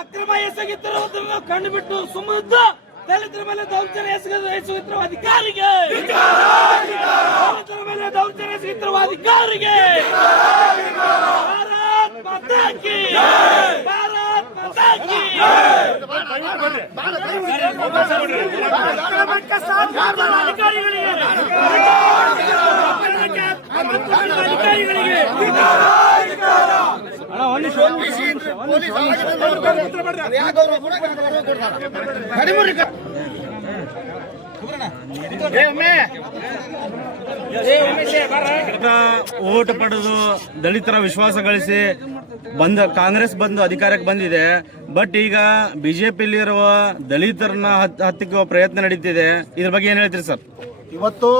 ಅಕ್ರಮ ಎಸಗುತ್ತಿರುವುದನ್ನು ಕಂಡುಬಿಟ್ಟು ಸುಮ್ಮನಿದ್ದ ದಲಿತರ ಮೇಲೆ ದೌರ್ಜನ್ಯ ಎಸಗುತ್ತಿರುವ ಅಧಿಕಾರಿಗೆ, ದಲಿತರ ಮೇಲೆ ದೌರ್ಜನ್ಯ ಎಸಗುತ್ತಿರುವ ಅಧಿಕಾರಿಗೆ ಭಾರತ್ ಮಾತಾ ಕಿ, ಭಾರತ್ ಮಾತಾ ಕಿ. ಓಟ್ ಪಡೆದು ದಲಿತರ ವಿಶ್ವಾಸ ಗಳಿಸಿ ಕಾಂಗ್ರೆಸ್ ಬಂದು ಅಧಿಕಾರಕ್ಕೆ ಬಂದಿದೆ. ಬಟ್ ಈಗ ಬಿಜೆಪಿಯಲ್ಲಿರುವ ದಲಿತರನ್ನ ಹತ್ತಿಕ್ಕುವ ಪ್ರಯತ್ನ ನಡೀತಿದೆ. ಇದ್ರ ಬಗ್ಗೆ ಏನ್ ಹೇಳ್ತೀರಿ ಸರ್? ಇವತ್ತು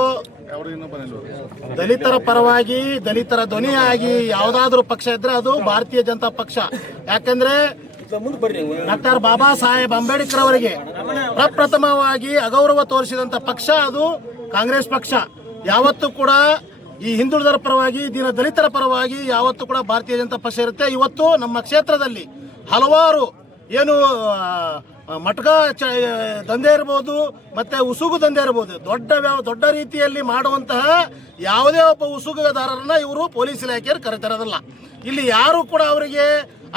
ದಲಿತರ ಪರವಾಗಿ, ದಲಿತರ ಧ್ವನಿಯಾಗಿ ಯಾವುದಾದ್ರೂ ಪಕ್ಷ ಇದ್ರೆ ಅದು ಭಾರತೀಯ ಜನತಾ ಪಕ್ಷ. ಯಾಕಂದ್ರೆ ಡಾಕ್ಟರ್ ಬಾಬಾ ಸಾಹೇಬ್ ಅಂಬೇಡ್ಕರ್ ಅವರಿಗೆ ಪ್ರಪ್ರಥಮವಾಗಿ ಅಗೌರವ ತೋರಿಸಿದಂತ ಪಕ್ಷ ಅದು ಕಾಂಗ್ರೆಸ್ ಪಕ್ಷ. ಯಾವತ್ತೂ ಕೂಡ ಈ ಹಿಂದುಳಿದರ ಪರವಾಗಿ, ದಲಿತರ ಪರವಾಗಿ ಯಾವತ್ತೂ ಕೂಡ ಭಾರತೀಯ ಜನತಾ ಪಕ್ಷ ಇರುತ್ತೆ. ಇವತ್ತು ನಮ್ಮ ಕ್ಷೇತ್ರದಲ್ಲಿ ಹಲವಾರು ಏನು ಮಟ್ಕ ದಂಧೆ ಇರ್ಬೋದು, ಮತ್ತೆ ಉಸುಗು ದಂಧೆ ಇರ್ಬೋದು, ದೊಡ್ಡ ರೀತಿಯಲ್ಲಿ ಮಾಡುವಂತಹ ಯಾವುದೇ ಒಬ್ಬ ಉಸುಗುದಾರರನ್ನ ಇವರು ಪೊಲೀಸ್ ಇಲಾಖೆಯವರು ಕರೆತರೋದಿಲ್ಲ. ಇಲ್ಲಿ ಯಾರು ಕೂಡ ಅವರಿಗೆ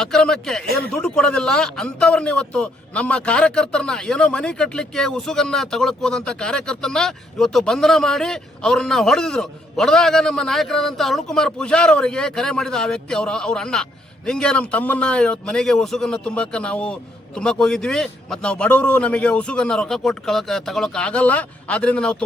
ಅಕ್ರಮಕ್ಕೆ ಏನು ದುಡ್ಡು ಕೊಡೋದಿಲ್ಲ. ಅಂತವ್ರನ್ನ ಇವತ್ತು ನಮ್ಮ ಕಾರ್ಯಕರ್ತರನ್ನ ಏನೋ ಮನೆ ಕಟ್ಟಲಿಕ್ಕೆ ಉಸುಗನ್ನ ತಗೊಳಕ್ ಹೋದಂತ ಕಾರ್ಯಕರ್ತರನ್ನ ಇವತ್ತು ಬಂಧನ ಮಾಡಿ ಅವ್ರನ್ನ ಹೊಡೆದಾಗ ನಮ್ಮ ನಾಯಕರಾದಂಥ ಅರುಣಕುಮಾರ್ ಪೂಜಾರ್ ಅವರಿಗೆ ಕರೆ ಮಾಡಿದ ಆ ವ್ಯಕ್ತಿ ಅವ್ರ ಅಣ್ಣ, ನಿಂಗೆ ನಮ್ಮ ತಮ್ಮನ್ನ ಇವತ್ತು ಮನೆಗೆ ಉಸುಗನ್ನ ತುಂಬಕ್ಕೆ ಹೋಗಿದ್ವಿ, ಮತ್ತು ನಾವು ಬಡವರು, ನಮಗೆ ಉಸುಗನ್ನ ರೊಕ್ಕ ಕೊಟ್ಟು ತಗೊಳಕ್ ಆಗಲ್ಲ, ಆದ್ರಿಂದ ನಾವು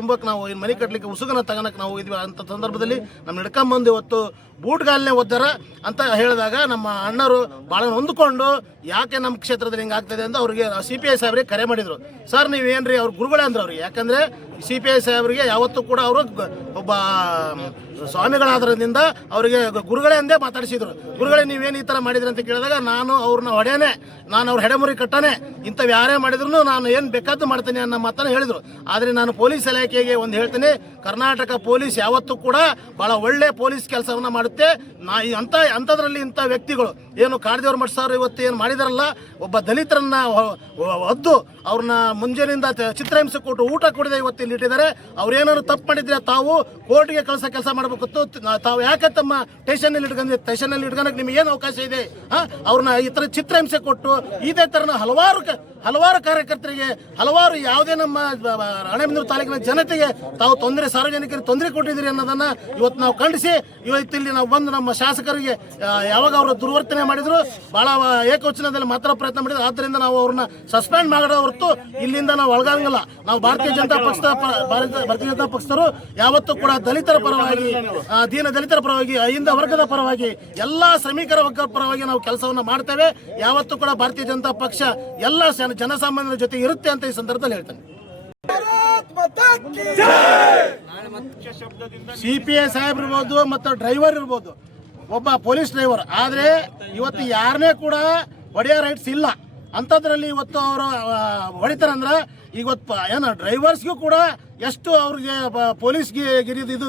ಮನೆ ಕಟ್ಟಲಿಕ್ಕೆ ಉಸುಗನ್ನ ತಗೊಳಕ್ ನಾವು ಹೋಗಿದ್ವಿ. ಅಂತ ಸಂದರ್ಭದಲ್ಲಿ ನಮ್ಮ ಹಿಡ್ಕೊಂಬಂದು ಇವತ್ತು ಬೂಟ್ಗಾಲನೆ ಒದ್ದಾರ ಅಂತ ಹೇಳಿದಾಗ ನಮ್ಮ ಅಣ್ಣರು ಭಾಳ ನೊಂದ್ಕೊಂಡು ಯಾಕೆ ನಮ್ಮ ಕ್ಷೇತ್ರದಲ್ಲಿ ಹಿಂಗಾಗ್ತದೆ ಅಂತ ಅವ್ರಿಗೆ CPI ಸಾಹೇಬ್ರಿಗೆ ಕರೆ ಮಾಡಿದ್ರು. ಸರ್ ನೀವೇನ್ರಿ ಅವ್ರ ಗುರುಗಳೇ ಅಂದ್ರೆ ಅವ್ರಿಗೆ, ಯಾಕಂದ್ರೆ CPI ಸಾಹೇಬ್ರಿಗೆ ಯಾವತ್ತೂ ಕೂಡ ಅವರು ಒಬ್ಬ ಸ್ವಾಮಿಗಳಾದ್ರಿಂದ ಅವರಿಗೆ ಗುರುಗಳೇ ಅಂದೇ ಮಾತಾಡಿಸಿದ್ರು. ಗುರುಗಳೇ ನೀವೇನು ಈ ಥರ ಮಾಡಿದ್ರಿ ಅಂತ ಕೇಳಿದಾಗ ನಾನು ಅವ್ರನ್ನ ಹೊಡೆಯನೆ, ನಾನು ಅವ್ರ ಹೆಡೆಮುರಿ ಕಟ್ಟನೆ, ಇಂಥವು ಯಾರೇ ಮಾಡಿದ್ರು ನಾನು ಏನು ಬೇಕಾದ್ದು ಮಾಡ್ತೇನೆ ಅನ್ನೋ ಮಾತನ್ನು ಹೇಳಿದ್ರು. ಆದರೆ ನಾನು ಪೊಲೀಸ್ ಇಲಾಖೆಗೆ ಒಂದು ಹೇಳ್ತೀನಿ, ಕರ್ನಾಟಕ ಪೊಲೀಸ್ ಯಾವತ್ತೂ ಕೂಡ ಭಾಳ ಒಳ್ಳೆ ಪೊಲೀಸ್ ಕೆಲಸವನ್ನ ಮಾಡುತ್ತೆ. ಅಂಥದ್ರಲ್ಲಿ ಇಂಥ ವ್ಯಕ್ತಿಗಳು ಏನು ಕಾಡದೇವ್ರ ಮಠ ಸರ್ ಇವತ್ತು ಏನು ಮಾಡಿದಾರಲ್ಲ, ಒಬ್ಬ ದಲಿತರನ್ನ ಒದ್ದು ಅವ್ರನ್ನ ಮುಂಜಾನೆಯಿಂದ ಚಿತ್ರಹಿಂಸೆ ಕೊಟ್ಟು ಊಟ ಕೊಡದೆ ಇವತ್ತು ಇಲ್ಲಿ ಇಟ್ಟಿದ್ದಾರೆ. ಅವ್ರೇನಾದ್ರು ತಪ್ಪು ಮಾಡಿದ್ರೆ ತಾವು ಕೋರ್ಟ್ಗೆ ಕಳಿಸೋ ಕೆಲಸ ಮಾಡಬೇಕಿತ್ತು. ತಾವು ಯಾಕೆ ತಮ್ಮ ಸ್ಟೇಷನ್ನಲ್ಲಿ ಇಟ್ಕೊಳಕ್ಕೆ ನಿಮ್ಗೆ ಏನು ಅವಕಾಶ ಇದೆ? ಅವ್ರನ್ನ ಈ ಥರ ಚಿತ್ರಹಿಂಸೆ ಕೊಟ್ಟು ಇದೇ ಥರನ ಹಲವಾರು ಕಾರ್ಯಕರ್ತರಿಗೆ, ಹಲವಾರು ಯಾವುದೇ ನಮ್ಮ ರಾಣೆಬೆನ್ನೂರು ತಾಲೂಕಿನ ಜನತೆಗೆ ತಾವು ಸಾರ್ವಜನಿಕರಿಗೆ ತೊಂದರೆ ಕೊಟ್ಟಿದ್ದೀರಿ ಅನ್ನೋದನ್ನ ಇವತ್ತು ನಾವು ಖಂಡಿಸಿ ಇವತ್ತಿಲ್ಲಿ ನಾವು ಬಂದು ನಮ್ಮ ಶಾಸಕರಿಗೆ ಯಾವಾಗ ಅವರು ದುರ್ವರ್ತನೆ ಮಾಡಿದ್ರು, ಬಹಳ ಏಕವಚನದಲ್ಲಿ ಮಾತ್ರ ಪ್ರಯತ್ನ ಮಾಡಿದ್ರು. ಆದ್ದರಿಂದ ನಾವು ಅವ್ರನ್ನ ಸಸ್ಪೆಂಡ್ ಮಾಡೋ ಹೊರತು ಇಲ್ಲಿಂದ ನಾವು ಒಳಗಾಗಂಗಿಲ್ಲ. ನಾವು ಭಾರತೀಯ ಜನತಾ ಪಕ್ಷದವರು ಯಾವತ್ತೂ ಕೂಡ ದಲಿತರ ಪರವಾಗಿ, ದಲಿತರ ಪರವಾಗಿ, ಅಹಿಂದ ವರ್ಗದ ಪರವಾಗಿ, ಎಲ್ಲಾ ಶ್ರಮಿಕರ ವರ್ಗದ ಪರವಾಗಿ ನಾವು ಕೆಲಸವನ್ನ ಮಾಡ್ತೇವೆ. ಯಾವತ್ತೂ ಕೂಡ ಭಾರತೀಯ ಜನತಾ ಪಕ್ಷ ಎಲ್ಲ ಜನಸಾಮಾನ್ಯರ ಜೊತೆ ಇರುತ್ತೆ ಅಂತ ಈ ಸಂದರ್ಭದಲ್ಲಿ ಹೇಳ್ತೇನೆ. CPI ಸಾಹೇಬ್ ಇರ್ಬೋದು ಮತ್ತು ಡ್ರೈವರ್ ಇರ್ಬೋದು, ಒಬ್ಬ ಪೊಲೀಸ್ ಡ್ರೈವರ್, ಆದರೆ ಇವತ್ತು ಯಾರನ್ನೇ ಕೂಡ ಹೊಡೆಯೋ ರೈಟ್ಸ್ ಇಲ್ಲ. ಅಂಥದ್ರಲ್ಲಿ ಇವತ್ತು ಅವರು ಹೊಡಿತಾರಂದ್ರೆ ಇವತ್ತು ಏನು ಡ್ರೈವರ್ಸ್ಗೂ ಕೂಡ ಎಷ್ಟು ಅವ್ರಿಗೆ ಪೊಲೀಸ್ಗೆ ಇದು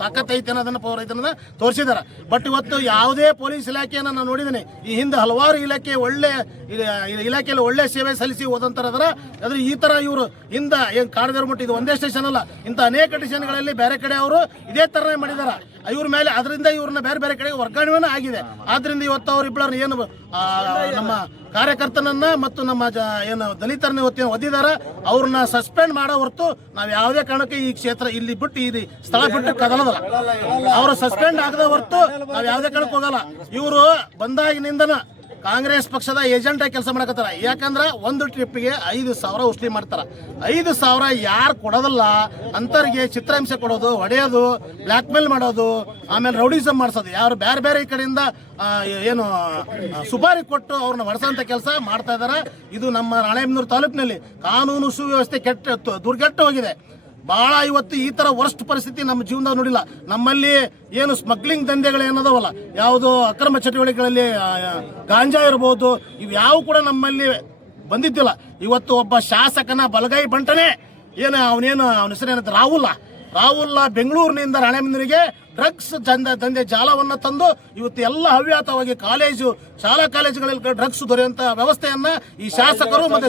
ತಾಕತ್ ಐತೆ ಅನ್ನೋದನ್ನ ಪವರ್ ಐತೆ ಅನ್ನೋದನ್ನ ತೋರಿಸಿದ್ದಾರೆ. ಬಟ್ ಇವತ್ತು ಯಾವುದೇ ಪೊಲೀಸ್ ಇಲಾಖೆಯನ್ನು ನಾನು ನೋಡಿದ್ದೀನಿ, ಈ ಹಿಂದೆ ಹಲವಾರು ಇಲಾಖೆಯಲ್ಲಿ ಒಳ್ಳೆ ಸೇವೆ ಸಲ್ಲಿಸಿ ಹೋದಂತಾರ. ಆದ್ರೆ ಈ ತರ ಇವರು ಹಿಂದೆ ಏನು ಕಾಡದೇವ್ರ ಮಟ್ಟ ಇದು ಒಂದೇ ಸ್ಟೇಷನ್ ಅಲ್ಲ, ಇಂಥ ಅನೇಕ ಸ್ಟೇಷನ್ಗಳಲ್ಲಿ ಬೇರೆ ಕಡೆ ಅವರು ಇದೇ ಥರನೇ ಮಾಡಿದ್ದಾರೆ. ಇವ್ರ ಮೇಲೆ ಅದರಿಂದ ಇವ್ರನ್ನ ಬೇರೆ ಕಡೆಗೆ ವರ್ಗಾವಣೆ ಆಗಿದೆ. ಆದ್ರಿಂದ ಇವತ್ತು ಅವರಿಬ್ಬರನ್ನ ಏನು ನಮ್ಮ ಕಾರ್ಯಕರ್ತನನ್ನ ಮತ್ತು ನಮ್ಮ ಏನು ದಲಿತರನ್ನ ಇವತ್ತೇನು ಒದ್ದಿದಾರ ಅವ್ರನ್ನ ಸಸ್ಪೆಂಡ್ ಮಾಡೋ ಹೊರತು ನಾವು ಯಾವುದೇ ಕಾರಣಕ್ಕೆ ಈ ಕ್ಷೇತ್ರ ಇಲ್ಲಿ ಬಿಟ್ಟು ಈ ಸ್ಥಳ ಬಿಟ್ಟು ಕದಲದಲ್ಲ. ಅವರು ಸಸ್ಪೆಂಡ್ ಆಗದ ಹೊರತು ನಾವು ಯಾವುದೇ ಕಾರಣಕ್ಕೆ ಹೋಗಲ್ಲ. ಇವರು ಬಂದಾಗಿನಿಂದನ ಕಾಂಗ್ರೆಸ್ ಪಕ್ಷದ ಏಜೆಂಟ್ ಆಗಿ ಕೆಲಸ ಮಾಡಕತ್ತಾರ. ಯಾಕಂದ್ರೆ ಒಂದು ಟ್ರಿಪ್ಗೆ 5,000 ವಸೂಲಿ ಮಾಡ್ತಾರ. 5,000 ಯಾರು ಕೊಡೋದಲ್ಲ ಅಂತವ್ರಿಗೆ ಚಿತ್ರಹಿಂಸೆ ಕೊಡೋದು, ಹೊಡೆಯೋದು, ಬ್ಲ್ಯಾಕ್ ಮೇಲ್ ಮಾಡೋದು, ಆಮೇಲೆ ರೌಡಿಸಮ್ ಮಾಡಿಸೋದು, ಯಾರು ಬೇರೆ ಬೇರೆ ಕಡೆಯಿಂದ ಏನು ಸುಪಾರಿ ಕೊಟ್ಟು ಅವ್ರನ್ನ ಹೊಡೆಸೋಂಥ ಕೆಲಸ ಮಾಡ್ತಾ ಇದ್ದಾರೆ. ಇದು ನಮ್ಮ ರಾಣೆಬೆನ್ನೂರು ತಾಲೂಕಿನಲ್ಲಿ ಕಾನೂನು ಸುವ್ಯವಸ್ಥೆ ದುರ್ಗೆಟ್ಟು ಹೋಗಿದೆ. ಭಾಳ ಇವತ್ತು ಈ ಥರ ವರ್ಸ್ಟ್ ಪರಿಸ್ಥಿತಿ ನಮ್ಮ ಜೀವನದಾಗ ನೋಡಿಲ್ಲ. ನಮ್ಮಲ್ಲಿ ಏನು ಸ್ಮಗ್ಲಿಂಗ್ ದಂಧೆಗಳು ಏನದವಲ್ಲ, ಯಾವುದೋ ಅಕ್ರಮ ಚಟುವಟಿಕೆಗಳಲ್ಲಿ ಗಾಂಜಾ ಇರ್ಬೋದು, ಇವು ಯಾವ ಕೂಡ ನಮ್ಮಲ್ಲಿ ಬಂದಿದ್ದಿಲ್ಲ. ಇವತ್ತು ಒಬ್ಬ ಶಾಸಕನ ಬಲಗೈ ಬಂಟನೆ ಏನು ಅವನ ಹೆಸರೇನಂತ ರಾಹುಲ್ ಬೆಂಗಳೂರಿನಿಂದ ರಾಣೆಬೆನ್ನೂರಿಗೆ ಡ್ರಗ್ಸ್ ದಂಧೆ ಜಾಲವನ್ನು ತಂದು ಇವತ್ತು ಎಲ್ಲ ಹವ್ಯಾತವಾಗಿ ಶಾಲಾ ಕಾಲೇಜುಗಳಲ್ಲಿ ಡ್ರಗ್ಸ್ ದೊರೆಯುವಂತ ವ್ಯವಸ್ಥೆಯನ್ನ ಈ ಶಾಸಕರು ಮತ್ತು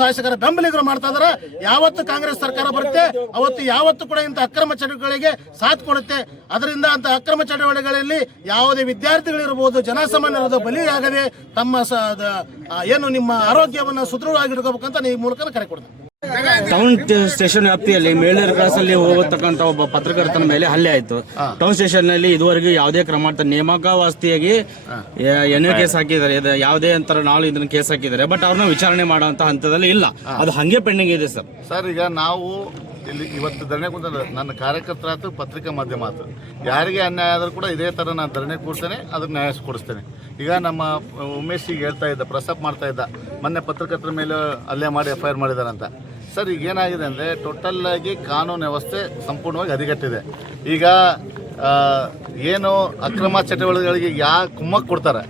ಶಾಸಕರ ಬೆಂಬಲಿಗರು ಮಾಡ್ತಾ ಇದಾರೆ. ಯಾವತ್ತು ಕಾಂಗ್ರೆಸ್ ಸರ್ಕಾರ ಬರುತ್ತೆ ಅವತ್ತು ಯಾವತ್ತು ಕೂಡ ಇಂಥ ಅಕ್ರಮ ಚಟುವಟಿಕೆಗಳಿಗೆ ಸಾಥ್ ಕೊಡುತ್ತೆ. ಅದರಿಂದ ಅಂತ ಅಕ್ರಮ ಚಟುವಟಿಕೆಗಳಲ್ಲಿ ಯಾವುದೇ ವಿದ್ಯಾರ್ಥಿಗಳಿರ್ಬೋದು, ಜನಸಾಮಾನ್ಯರು ಬಲಿಯಾಗದೆ ತಮ್ಮ ಏನು ನಿಮ್ಮ ಆರೋಗ್ಯವನ್ನು ಸುದೃಢವಾಗಿಟ್ಕೋಬೇಕಂತ ಈ ಮೂಲಕ ಕರೆ ಕೊಡ್ತಾರೆ. ಟೌನ್ ಸ್ಟೇಷನ್ ವ್ಯಾಪ್ತಿಯಲ್ಲಿ ಮೇಳೇರ್ ಕ್ರಾಸ್ ಅಲ್ಲಿ ಹೋಗತಕ್ಕಂತ ಒಬ್ಬ ಪತ್ರಕರ್ತನ ಮೇಲೆ ಹಲ್ಲೆ ಆಯ್ತು. ಟೌನ್ ಸ್ಟೇಷನ್ ನಲ್ಲಿ ಇದುವರೆಗೂ ಯಾವುದೇ ಕ್ರಮ ನೇಮಕಾವಾಸ್ತಿಯಾಗಿ ಎನ್ಐ ಕೇಸ್ ಹಾಕಿದ್ದಾರೆ. ಯಾವುದೇ ಅಂತರ ನಾಳೆ ಇದನ್ನ ಕೇಸ್ ಹಾಕಿದ್ದಾರೆ. ಬಟ್ ಅವ್ರನ್ನ ವಿಚಾರಣೆ ಮಾಡುವಂತ ಹಂತದಲ್ಲಿ ಇಲ್ಲ, ಅದು ಹಂಗೆ ಪೆಂಡಿಂಗ್ ಇದೆ ಸರ್. ಈಗ ನಾವು ಇಲ್ಲಿ ಇವತ್ತು ಧರಣಿ ಕೂತ ನನ್ನ ಕಾರ್ಯಕರ್ತರಾತು ಪತ್ರಿಕಾ ಮಾಧ್ಯಮ ಆಯ್ತು, ಯಾರಿಗೆ ಅನ್ಯಾಯ ಆದರೂ ಕೂಡ ಇದೇ ಥರ ನಾನು ಧರಣಿ ಕೂರ್ತೇನೆ, ಅದಕ್ಕೆ ನ್ಯಾಯ ಕೊಡಿಸ್ತೇನೆ. ಈಗ ನಮ್ಮ ಉಮೇಶ್ ಈಗ ಹೇಳ್ತಾ ಇದ್ದ, ಪ್ರಸ್ತಾಪ ಮಾಡ್ತಾ ಇದ್ದ, ಮೊನ್ನೆ ಪತ್ರಕರ್ತರ ಮೇಲೆ ಹಲ್ಲೆ ಮಾಡಿ FIR ಮಾಡಿದಾರಂತ. ಸರ್ ಈಗ ಏನಾಗಿದೆ ಅಂದರೆ ಟೋಟಲ್ಲಾಗಿ ಕಾನೂನು ವ್ಯವಸ್ಥೆ ಸಂಪೂರ್ಣವಾಗಿ ಹದಗೆಟ್ಟಿದೆ. ಈಗ ಏನು ಅಕ್ರಮ ಚಟುವಟಿಕೆಗಳಿಗೆ ಕುಮ್ಮಕ್ಕು ಕೊಡ್ತಾರೆ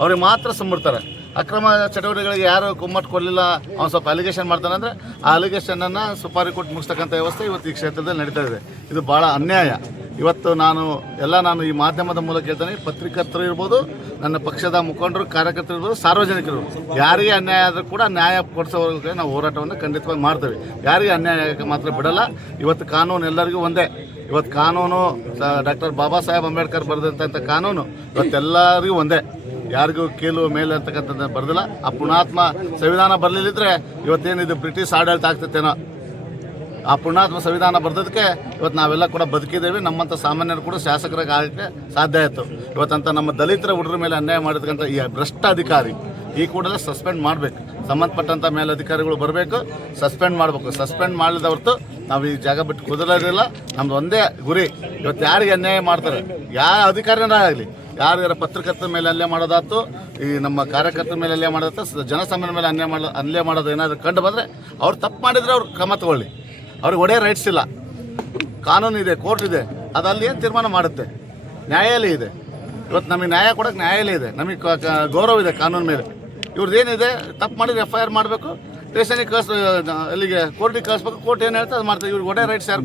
ಅವ್ರಿಗೆ ಮಾತ್ರ ಸುಮ್ಮಿರ್ತಾರೆ. ಅಕ್ರಮ ಚಟುವಟಿಕೆಗಳಿಗೆ ಯಾರು ಕುಮ್ಮಟ್ಟು ಕೊಡಲಿಲ್ಲ, ಅವ್ನು ಸ್ವಲ್ಪ ಅಲಿಗೇಷನ್ ಮಾಡ್ತಾನೆ ಅಂದರೆ ಆ ಅಲಿಗೇಷನನ್ನು ಸುಪಾರಿ ಕೊಟ್ಟು ಮುಗಿಸ್ತಕ್ಕಂಥ ವ್ಯವಸ್ಥೆ ಇವತ್ತು ಈ ಕ್ಷೇತ್ರದಲ್ಲಿ ನಡೀತಾ ಇದೆ. ಇದು ಭಾಳ ಅನ್ಯಾಯ. ಇವತ್ತು ನಾನು ಈ ಮಾಧ್ಯಮದ ಮೂಲಕ ಹೇಳ್ತೇನೆ, ಪತ್ರಕರ್ತರು ಇರ್ಬೋದು, ನನ್ನ ಪಕ್ಷದ ಮುಖಂಡರು, ಕಾರ್ಯಕರ್ತರು ಇರ್ಬೋದು, ಸಾರ್ವಜನಿಕರು, ಯಾರಿಗೆ ಅನ್ಯಾಯ ಆದರೂ ಕೂಡ ನ್ಯಾಯ ಕೊಡಿಸೋವರೆಗೆ ನಾವು ಹೋರಾಟವನ್ನು ಖಂಡಿತವಾಗಿ ಮಾಡ್ತೇವೆ. ಯಾರಿಗೆ ಅನ್ಯಾಯಕ್ಕೆ ಮಾತ್ರ ಬಿಡಲ್ಲ. ಇವತ್ತು ಕಾನೂನು ಎಲ್ಲರಿಗೂ ಒಂದೇ. ಇವತ್ತು ಕಾನೂನು ಡಾಕ್ಟರ್ ಬಾಬಾ ಸಾಹೇಬ್ ಅಂಬೇಡ್ಕರ್ ಬರೆದಂಥ ಕಾನೂನು ಇವತ್ತೆಲ್ಲರಿಗೂ ಒಂದೇ, ಯಾರಿಗೂ ಕೀಲು ಮೇಲೆ ಅಂತಕ್ಕಂಥದ್ದು ಬರೆದಿಲ್ಲ. ಆ ಪುಣಾತ್ಮ ಸಂವಿಧಾನ ಬರಲಿಲ್ಲದ್ರೆ ಇವತ್ತೇನಿದು ಬ್ರಿಟಿಷ್ ಆಡಳಿತ ಆಗ್ತೈತೇನೋ. ಆ ಪುಣಾತ್ಮ ಸಂವಿಧಾನ ಬರೆದಕ್ಕೆ ಇವತ್ತು ನಾವೆಲ್ಲ ಕೂಡ ಬದುಕಿದ್ದೇವೆ. ನಮ್ಮಂಥ ಸಾಮಾನ್ಯರು ಕೂಡ ಶಾಸಕರಾಗಿ ಆಗಕ್ಕೆ ಸಾಧ್ಯ ಆಯಿತು. ಇವತ್ತಂತ ನಮ್ಮ ದಲಿತರ ಹುಡುಗರ ಮೇಲೆ ಅನ್ಯಾಯ ಮಾಡಿರ್ತಕ್ಕಂಥ ಈ ಭ್ರಷ್ಟ ಅಧಿಕಾರಿ ಈ ಕೂಡಲೇ ಸಸ್ಪೆಂಡ್ ಮಾಡಬೇಕು. ಸಂಬಂಧಪಟ್ಟಂಥ ಮೇಲಧಿಕಾರಿಗಳು ಬರಬೇಕು, ಸಸ್ಪೆಂಡ್ ಮಾಡಬೇಕು. ಸಸ್ಪೆಂಡ್ ಮಾಡಿದ ಹೊರತು ನಾವು ಈ ಜಾಗ ಬಿಟ್ಟು ಕುದುರೋದಿಲ್ಲ. ನಮ್ದು ಒಂದೇ ಗುರಿ, ಇವತ್ತು ಯಾರಿಗೆ ಅನ್ಯಾಯ ಮಾಡ್ತಾರೆ, ಯಾವ ಅಧಿಕಾರಿನಾಗಲಿ, ಯಾರ್ಯಾರ ಪತ್ರಕರ್ತರ ಮೇಲೆ ಹಲ್ಲೆ ಮಾಡೋದಾಯ್ತು, ಈ ನಮ್ಮ ಕಾರ್ಯಕರ್ತರ ಮೇಲೆ ಹಲ್ಲೆ ಮಾಡೋದಾಯ್ತು, ಜನಸಾಮಾನ್ಯರ ಮೇಲೆ ಹಲ್ಲೆ ಮಾಡೋದು ಏನಾದರೂ ಕಂಡು ಬಂದರೆ ಅವ್ರು ತಪ್ಪು ಮಾಡಿದರೆ ಅವ್ರು ಕ್ರಮ ತಗೊಳ್ಳಿ. ಅವ್ರಿಗೆ ಒಡೆಯ ರೈಟ್ಸ್ ಇಲ್ಲ. ಕಾನೂನು ಇದೆ, ಕೋರ್ಟ್ ಇದೆ, ಅದು ಅಲ್ಲಿ ಏನು ತೀರ್ಮಾನ ಮಾಡುತ್ತೆ. ನ್ಯಾಯಾಲಯ ಇದೆ. ಇವತ್ತು ನಮಗೆ ನ್ಯಾಯ ಕೊಡೋಕ್ಕೆ ನ್ಯಾಯಾಲಯ ಇದೆ. ನಮಗೆ ಗೌರವ ಇದೆ ಕಾನೂನು ಮೇಲೆ. ಇವ್ರದ್ದು ಏನಿದೆ, ತಪ್ಪು ಮಾಡಿದ್ರೆ FIR ಮಾಡಬೇಕು, ಸ್ಟೇಷನಿಗೆ ಅಲ್ಲಿಗೆ ಕೋರ್ಟಿಗೆ ಕಳಿಸ್ಬೇಕು. ಕೋರ್ಟ್ ಏನು ಹೇಳ್ತಾ ಅದು ಮಾಡ್ತಾರೆ. ಇವ್ರಿಗೆ ಒಡೆಯ ರೈಟ್ಸ್ ಯಾರು?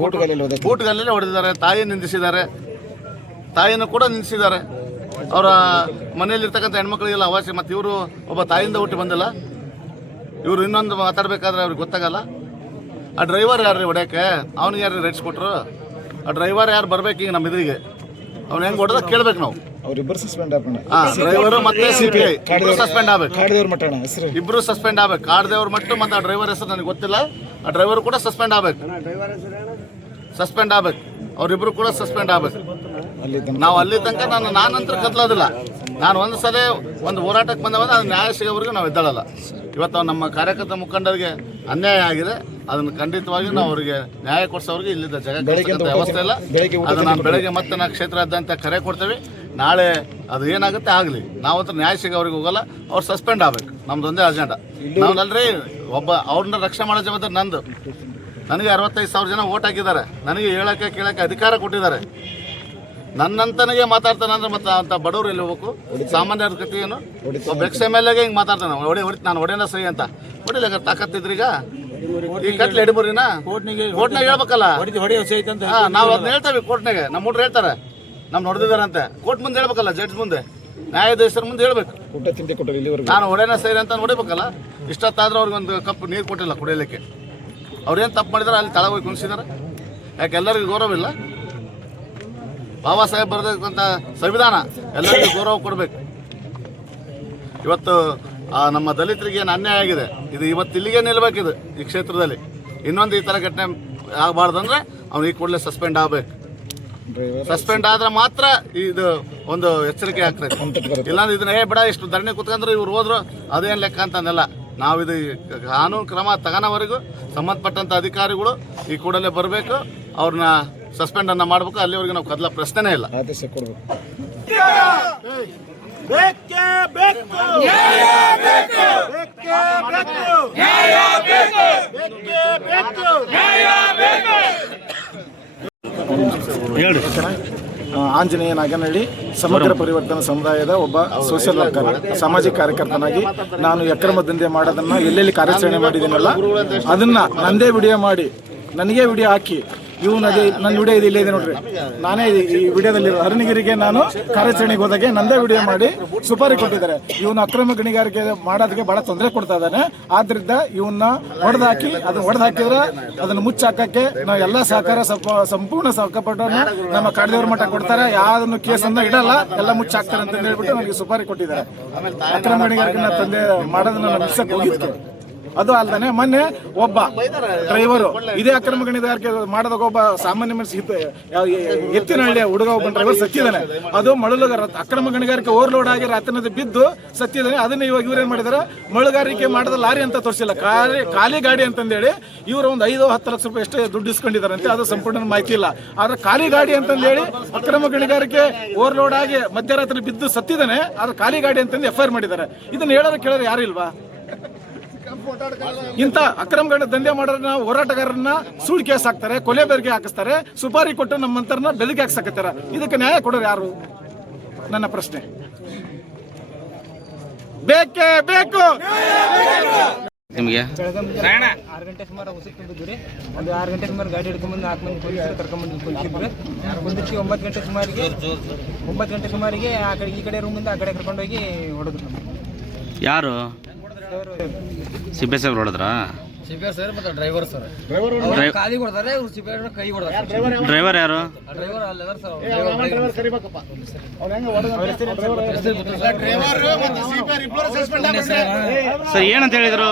ಬೂಟ್ಗಲ್ಲೇ ಹೊಡೆದಿದ್ದಾರೆ. ತಾಯಿ ನಿಂದಿಸಿದ್ದಾರೆ, ತಾಯಿನೂ ಕೂಡ ನಿಂದಿಸಿದ್ದಾರೆ. ಅವರ ಮನೆಯಲ್ಲಿರ್ತಕ್ಕಂಥ ಹೆಣ್ಮಕ್ಳಿಗೆಲ್ಲ ಅವಾಸಿ. ಮತ್ತು ಇವರು ಒಬ್ಬ ತಾಯಿಯಿಂದ ಹುಟ್ಟಿ ಬಂದಿಲ್ಲ. ಇವರು ಇನ್ನೊಂದು ಮಾತಾಡಬೇಕಾದ್ರೆ ಅವ್ರಿಗೆ ಗೊತ್ತಾಗಲ್ಲ. ಆ ಡ್ರೈವರ್ ಯಾರು ಹೊಡ್ಯಾಕೆ? ಅವ್ನಿಗೆ ಯಾರು ರೈಟ್ಸ್ ಕೊಟ್ಟರು? ಆ ಡ್ರೈವರ್ ಯಾರು ಬರ್ಬೇಕು ಈಗ ನಮ್ಮ ಇದ್ರಿಗೆ? ಅವ್ನು ಹೆಂಗೆ ಹೊಡೆದ ಕೇಳ್ಬೇಕು ನಾವು. ಅವರಿಬ್ಬರು ಸಸ್ಪೆಂಡ್ ಡ್ರೈವರು ಮತ್ತೆ CPI ಇಬ್ಬರು ಸಸ್ಪೆಂಡ್ ಆಗ್ಬೇಕು. ಇಬ್ಬರು ಸಸ್ಪೆಂಡ್ ಆಗ್ಬೇಕು. ಕಾಡ್ದೇವ್ರ ಮಟ್ಟು ಮತ್ತು ಆ ಡ್ರೈವರ್ ಹೆಸರು ನನಗೆ ಗೊತ್ತಿಲ್ಲ. ಆ ಡ್ರೈವರ್ ಕೂಡ ಸಸ್ಪೆಂಡ್ ಆಗ್ಬೇಕು. ಅವರಿಬ್ಬರು ಕೂಡ ಸಸ್ಪೆಂಡ್ ಆಗ್ಬೇಕು. ನಾವು ಅಲ್ಲಿ ತನಕ ನಾನಂತರ ಕತ್ಲೋದಿಲ್ಲ. ನಾನು ಒಂದು ಸಲ ಒಂದು ಹೋರಾಟಕ್ಕೆ ಬಂದವಾಗ ಅದು ನ್ಯಾಯ ಸಿಗೋವರೆಗೂ ನಾವು ಎದ್ದೇಳಲ್ಲ. ಇವತ್ತು ನಮ್ಮ ಕಾರ್ಯಕರ್ತ ಮುಖಂಡರಿಗೆ ಅನ್ಯಾಯ ಆಗಿದೆ. ಅದನ್ನು ಖಂಡಿತವಾಗಿ ನಾವು ಅವರಿಗೆ ನ್ಯಾಯ ಕೊಡಿಸೋರಿಗೆ ಇಲ್ಲಿದ್ದ ಜಗತ್ತ ವ್ಯವಸ್ಥೆ ಇಲ್ಲ. ಅದು ನಾನು ಬೆಳಗ್ಗೆ ಮತ್ತೆ ನಾವು ಕ್ಷೇತ್ರಾದ್ಯಂತ ಕರೆ ಕೊಡ್ತೇವೆ. ನಾಳೆ ಅದು ಏನಾಗುತ್ತೆ ಆಗಲಿ, ನಾವಂತೂ ನ್ಯಾಯ ಸಿಗೋವ್ರಿಗೆ ಹೋಗಲ್ಲ. ಅವ್ರು ಸಸ್ಪೆಂಡ್ ಆಗ್ಬೇಕು. ನಮ್ದು ಒಂದೇ ಅಜೆಂಡಾ. ನಾವಲ್ರಿ ಒಬ್ಬ ಅವ್ರನ್ನ ರಕ್ಷಣೆ ಮಾಡೋ ಜವಾಬ್ದಾರಿ ನಂದು. ನನಗೆ 65,000 ಜನ ಓಟ್ ಹಾಕಿದ್ದಾರೆ. ನನಗೆ ಹೇಳೋಕ್ಕೆ ಕೇಳೋಕ್ಕೆ ಅಧಿಕಾರ ಕೊಟ್ಟಿದ್ದಾರೆ. ನನ್ನಂತನಿಗೆ ಮಾತಾಡ್ತಾನೆ ಅಂದ್ರೆ ಮತ್ತೆ ಅಂತ ಬಡವರು ಎಲ್ಲಿ ಹೋಗ್ಬೇಕು? ಸಾಮಾನ್ಯರ ಕತೆ ಏನು? ಒಬ್ಬ XMLA ಹಿಂಗೆ ಮಾತಾಡ್ತಾನೆ, ನಾನು ಹೊಡೆನ ಸರಿ ಅಂತ. ಹೊಡಿಲ್ಲ ತಾಕತ್ತಿದ್ರೀಗ ಈ ಕಟ್ಲೆ ಎಡಿಬರಿನಾ ಕೋರ್ಟ್ನಾಗ ಹೇಳ್ಬೇಕಲ್ಲ. ನಾವು ಅದನ್ನ ಹೇಳ್ತೇವೆ ಕೋರ್ಟ್ನಾಗೆ. ನಮ್ಮ ಹುಡ್ರು ಹೇಳ್ತಾರೆ ನಮ್ಗೆ ಹೊಡೆದಿದ್ದಾರಂತೆ. ಕೋರ್ಟ್ ಮುಂದೆ ಹೇಳ್ಬೇಕಲ್ಲ, ಜಡ್ಜ್ ಮುಂದೆ, ನ್ಯಾಯಾಧೀಶರ ಮುಂದೆ ಹೇಳ್ಬೇಕು. ನಾನು ಹೊಡೆನ ಸರಿ ಅಂತ ನೋಡಿಬೇಕಲ್ಲ. ಇಷ್ಟೊತ್ತಾದ್ರೂ ಅವ್ರಿಗೆ ಒಂದು ಕಪ್ ನೀರು ಕೊಟ್ಟಿಲ್ಲ ಕುಡಿಯಲಿಕ್ಕೆ. ಅವ್ರೇನು ತಪ್ಪು ಮಾಡಿದಾರೆ ಅಲ್ಲಿ ತಳ ಹೋಗಿ ಕುಣಿಸಿದಾರೆ. ಯಾಕೆ ಎಲ್ಲರಿಗೂ ಗೌರವ ಇಲ್ಲ? ಬಾಬಾ ಸಾಹೇಬ್ ಬರೆದಂಥ ಸಂವಿಧಾನ ಎಲ್ಲರಿಗೂ ಗೌರವ ಕೊಡಬೇಕು. ಇವತ್ತು ನಮ್ಮ ದಲಿತರಿಗೆ ಏನು ಅನ್ಯಾಯ ಆಗಿದೆ, ಇದು ಇವತ್ತು ಇಲ್ಲಿಗೆ ನಿಲ್ಬೇಕಿದು ಈ ಕ್ಷೇತ್ರದಲ್ಲಿ. ಇನ್ನೊಂದು ಈ ಥರ ಘಟನೆ ಆಗಬಾರ್ದಂದ್ರೆ ಅವ್ನು ಈ ಕೂಡಲೇ ಸಸ್ಪೆಂಡ್ ಆಗಬೇಕು. ಸಸ್ಪೆಂಡ್ ಆದ್ರೆ ಮಾತ್ರ ಇದು ಒಂದು ಎಚ್ಚರಿಕೆ ಆಗ್ತದೆ. ಇಲ್ಲಾಂದ್ರೆ ಇದನ್ನ ಬಿಡ ಇಷ್ಟು ಧರಣಿ ಕುತ್ಕೊಂಡ್ರು ಇವ್ರು ಹೋದ್ರು ಅದೇನು ಲೆಕ್ಕ ಅಂತಂದೆಲ್ಲ. ನಾವು ಇದು ಕಾನೂನು ಕ್ರಮ ತಗೋನವರೆಗೂ ಸಂಬಂಧಪಟ್ಟಂತ ಅಧಿಕಾರಿಗಳು ಈ ಕೂಡಲೇ ಬರಬೇಕು, ಅವ್ರನ್ನ ಸಸ್ಪೆಂಡ್ ಅನ್ನ ಮಾಡಬೇಕು. ಅಲ್ಲಿವರೆಗೂ ನಾವು ಕದಲ ಪ್ರಶ್ನೆನೇ ಇಲ್ಲ. ಬೇಕೇ ಬೇಕು, ನ್ಯಾಯ ಬೇಕು, ಬೇಕೇ ಬೇಕು, ನ್ಯಾಯ ಬೇಕು, ಬೇಕೇ ಬೇಕು, ನ್ಯಾಯ ಬೇಕು. ಹೇಳಿ. ಆಂಜನೇಯ ನಾಗನಹಳ್ಳಿ ಸಮಗ್ರ ಪರಿವರ್ತನಾ ಸಮುದಾಯದ ಒಬ್ಬ ಸೋಷಿಯಲ್ ವರ್ಕರ್, ಸಾಮಾಜಿಕ ಕಾರ್ಯಕರ್ತನಾಗಿ ನಾನು ಅಕ್ರಮ ದಂಧೆ ಮಾಡೋದನ್ನ ಎಲ್ಲೆಲ್ಲಿ ಕಾರ್ಯಾಚರಣೆ ಮಾಡಿದ್ದೀನಲ್ಲ ಅದನ್ನ ನಂದೇ ವಿಡಿಯೋ ಮಾಡಿ ನನಗೆ ವಿಡಿಯೋ ಹಾಕಿ ಇವನು ಅದೇ ನನ್ನ ವಿಡಿಯೋ ಇಲ್ಲೇ ಇದೆ ನೋಡ್ರಿ, ನಾನೇ ಈ ವಿಡಿಯೋದಲ್ಲಿ ಅರಣ್ಯಗಿರಿಗೆ ನಾನು ಕಾರ್ಯಾಚರಣೆಗೆ ಹೋದಾಗೆ ನಂದೇ ವಿಡಿಯೋ ಮಾಡಿ ಸುಪಾರಿ ಕೊಟ್ಟಿದ್ದಾರೆ. ಇವನು ಅಕ್ರಮ ಗಣಿಗಾರಿಕೆ ಮಾಡೋದಕ್ಕೆ ಬಹಳ ತೊಂದರೆ ಕೊಡ್ತಾ ಇದ್ದಾನೆ. ಆದ್ರಿಂದ ಇವನ್ನ ಹೊಡೆದಾಕಿ ಅದನ್ನ ಹೊಡೆದಾಕಿದ್ರೆ ಅದನ್ನ ಮುಚ್ಚಾಕಕ್ಕೆ ನಾವು ಎಲ್ಲ ಸಹಕಾರ ಸಂಪೂರ್ಣ ಸಹಕಾರಪಟ್ಟನ್ನು ನಮ್ಮ ಕಾಡದೇವ್ರ ಮಠ ಕೊಡ್ತಾರೆ. ಯಾವ್ದನ್ನು ಕೇಸನ್ನ ಇಡಲ್ಲ, ಎಲ್ಲ ಮುಚ್ಚಾಕ್ತಾರೆ ಅಂತ ಹೇಳ್ಬಿಟ್ಟು ನನಗೆ ಸುಪಾರಿ ಕೊಟ್ಟಿದ್ದಾರೆ. ಅಕ್ರಮ ಗಣಿಗಾರಿಕೆ ತಂದೆ ಮಾಡೋದನ್ನ ನಾನು ನಿಲ್ಸಕ್ಕೆ ಹೋಗಿದ್ದೆ. ಅದು ಅಲ್ದಾನೆ ಮೊನ್ನೆ ಒಬ್ಬ ಡ್ರೈವರು ಇದೇ ಅಕ್ರಮ ಗಣಿಗಾರಿಕೆ ಮಾಡಿದಾಗ ಒಬ್ಬ ಸಾಮಾನ್ಯ ಮನುಷ್ಯ ಎತ್ತಿನಹಳ್ಳಿಯ ಹುಡುಗ ಒಬ್ಬ ಡ್ರೈವರ್ ಸತ್ತಿದ್ದಾನೆ. ಅದು ಮಳಲುಗಾರ ಅಕ್ರಮ ಗಣಿಗಾರಿಕೆ ಓವರ್ಲೋಡ್ ಆಗಿ ರಾತ್ರಿ ಬಿದ್ದು ಸತ್ತಿದ್ದಾನೆ. ಅದನ್ನ ಇವಾಗ ಇವ್ರೇನ್ ಮಾಡಿದಾರೆ, ಮಳುಗಾರಿಕೆ ಮಾಡಿದ ಲಾರಿ ಅಂತ ತೋರಿಸಿಲ್ಲ, ಖಾಲಿ ಗಾಡಿ ಅಂತಂದೇಳಿ ಇವರು ಒಂದು 5-10 ಲಕ್ಷ ರೂಪಾಯಿ ಎಷ್ಟೇ ದುಡ್ಡು ಇಸ್ಕೊಂಡಿದಾರಂತೆ. ಅದು ಸಂಪೂರ್ಣ ಮಾಹಿತಿ ಇಲ್ಲ. ಆದ್ರೆ ಖಾಲಿ ಗಾಡಿ ಅಂತಂದೇಳಿ ಅಕ್ರಮ ಗಣಿಗಾರಿಕೆ ಓವರ್ಲೋಡ್ ಆಗಿ ಮಧ್ಯರಾತ್ರಿ ಬಿದ್ದು ಸತ್ತಿದ್ದಾನೆ. ಅದು ಖಾಲಿ ಗಾಡಿ ಅಂತಂದು FIR ಮಾಡಿದ್ದಾರೆ. ಇದನ್ನ ಹೇಳೋರು ಕೇಳೋರು ಯಾರು ಇಲ್ವಾ? ಇಂಥ ಅಕ್ರಮ ದಂಧೆ ಮಾಡೋರನ್ನ ಹೋರಾಟಗಾರರನ್ನ ಸುಳ್ಳು ಕೇಸ್ ಹಾಕ್ತಾರೆ, ಕೊಲೆ ಬೆದರಿಕೆ ಹಾಕಿಸ್ತಾರೆ, ಸುಪಾರಿ ಕೊಟ್ಟು ನಮ್ಮಂತರನ್ನ ಬೆದರಿಕೆ ಹಾಕ್ಸಕತ್ತಾರ. ಇದಕ್ಕೆ ನ್ಯಾಯ ಕೊಡೋರು ಯಾರು? ನನ್ನ ಪ್ರಶ್ನೆ. ಬೇಕೇ ಬೇಕು. ನಿಮಗೆ 6 ಗಂಟೆ ಸುಮಾರು ಉಸಿರು ತುಂಬಿದ್ವಿ. ಒಂದು 6 ಗಂಟೆ ಸುಮಾರು ಗಾಡಿ ಹಿಡ್ಕೊಂಡ್ಬಂದು 4 ಮಂದಿ ಪೊಲೀಸರು ಕರ್ಕೊಂಡ್ಬಂದು ಕುಳಿತಿದ್ರು. ಕುಂದಿರ್ಸಿ 9 ಗಂಟೆ ಸುಮಾರಿಗೆ ಆ ಕಡೆ ಈ ಕಡೆ ರೂಮಿಂದ ಆ ಕಡೆ ಕರ್ಕೊಂಡೋಗಿ ಹೊಡೆದ್ರು. ಯಾರು? ಸಿಬ್ಬೆ ಹೊಡೆದ್ರಾ? ಡ್ರೈವರ್ ಸರ್ ಖಾಲಿ ಕೊಡ್ತಾರೆ, ಕೈ ಕೊಡ್ತಾರೆ. ಡ್ರೈವರ್ ಯಾರು? ಡ್ರೈವರ್ ಅಲ್ಲ ಸರ್ ಏನಂತ ಹೇಳಿದ್ರು?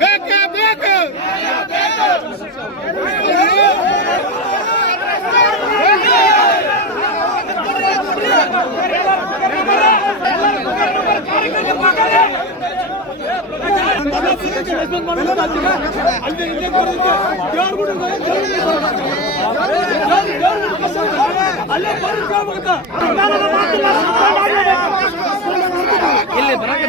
ಬೇಕೇ ಬೇಕು. ಇಲ್ಲಿ ಬರಕ್ಕೆ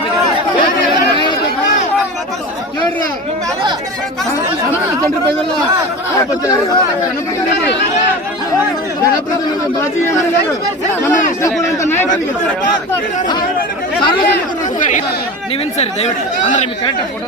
ನೀವೇನು ಸರಿ ದಯವಿಟ್ಟು ಅಂದ್ರೆ ನಿಮಗೆ ಕರೆಕ್ಟ್ ಫೋಟೋ